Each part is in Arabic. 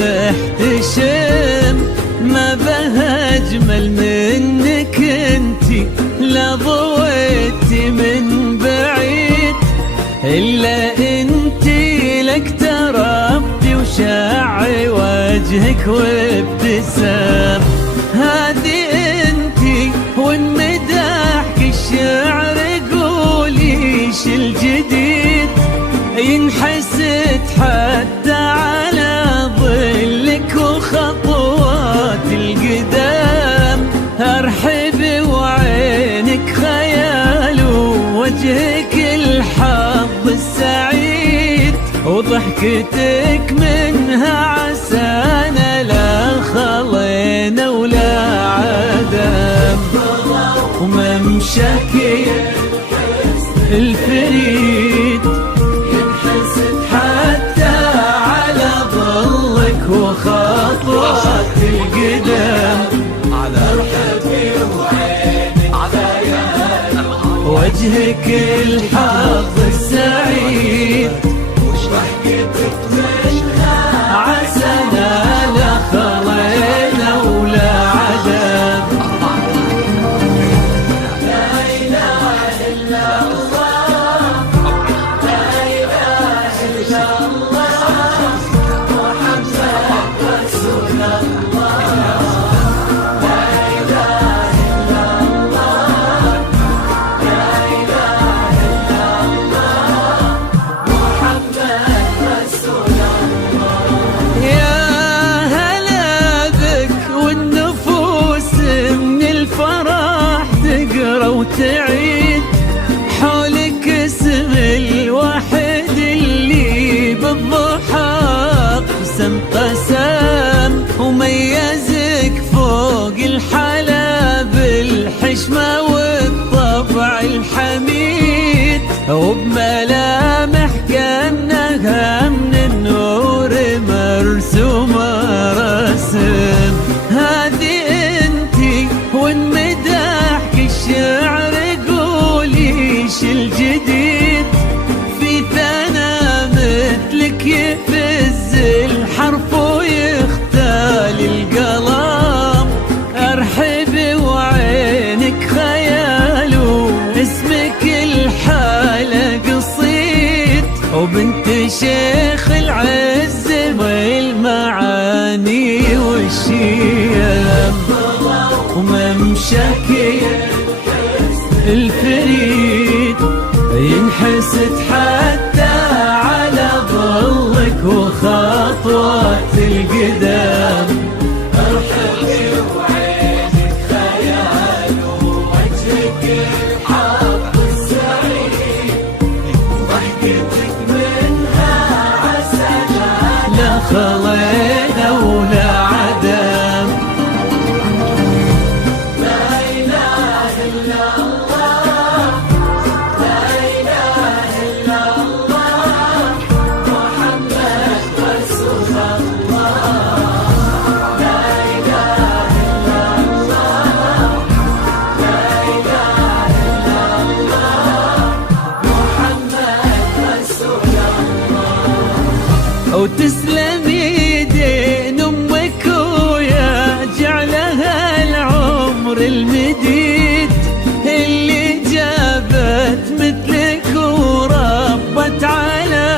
محتشم، ما بها أجمل منك انتي، لا ضويتي من بعيد إلا انتي، لك تربي وشعي وجهك وابتسام. هذه انتي وان مدحك الشعر قوليش الجديد، ينحسد حتى على ظلك وخطوات القدام. ارحب وعينك خيال ووجهك الحظ السعيد، وضحكتك منها عسانا لا خلينا ولا عدم. وممشاك الفريد ينحسد حتى على ظلك وخطوات القدام. على رحبي وعينك خيال وجهك الحظ السعيد، وضحكتك منها عسانا لا خلينا ولا عدم. لا إله إلا الله، لا إله إلا الله، محمد رسول الله. لا إله إلا الله، لا إله إلا الله، محمد رسول الله. يا هلا بك والنفوس من الفرح تقرا وتعيد، حولك اسم الواحد اللي بالضحى قسم قسم، وميزك فوق الحلا بالحشمة والطبع الحميد، وبملامح كأنها من النور مرسومة رسم. هذه انتي وان مدحك الشعر قوليش الجديد، في ثنا مثلك يفز الحرف ويختال القلم. ارحب وعينك خيال واسمك الحالة قصيد، وبنت شيخ العز والمعاني والشيم. وممشاك الفريد ينحسد حتى على ظلك وخطوات القدام. ارحبي وعينك خيال ووجهك الحظ السعيد، وضحكتك منها عسانا لا خلينا ولا عدم. لا إله إلا الله، لا إله إلا الله، محمد رسول الله. لا إله إلا الله، لا إله إلا الله، محمد رسول الله. وتسلم يدين امك ويا جعلها العمر المديد، اللي جابت مثلك وربت على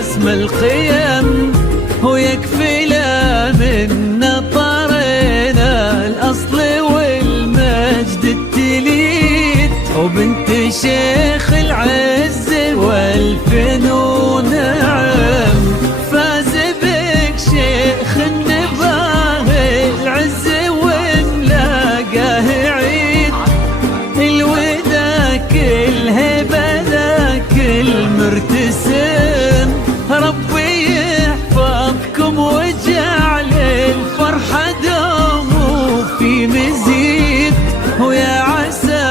اسم القيم، ويكفي لا من طرينا الاصل والمجد التليد، وبنت شيخ العز والفنون نعم. فاز بك شيخ النباه العز وملاقاه عيد، الوداك الهبة ذاك المرتسم. ربي يحفظكم وجعل الفرحة دوم وفي مزيد، ويا عسى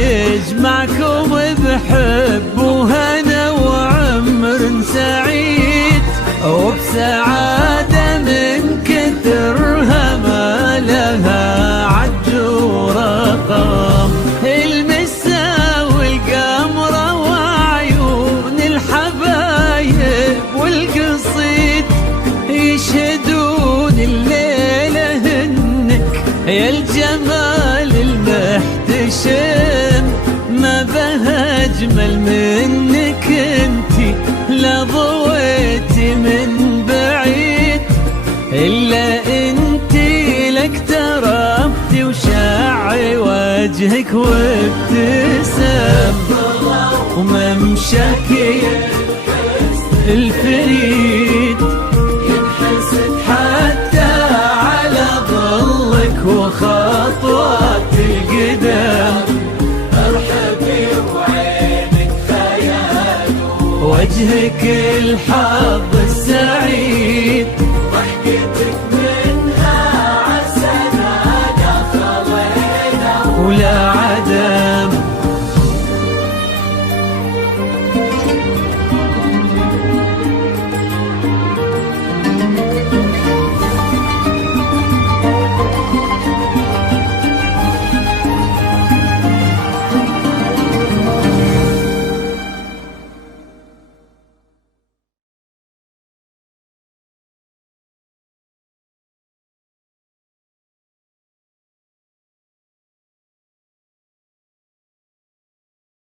يجمعكم يا الجمال المحتشم ما به أجمل منك انتي، لا ضويتي من بعيد إلا انتي، لك تربتي وشاعي وجهك وابتسم، وممشاكي الفريد ينحسد حتى على ظلك وخطوات القدم. ارحبي وعينك خيال، وجهك الحظ السعيد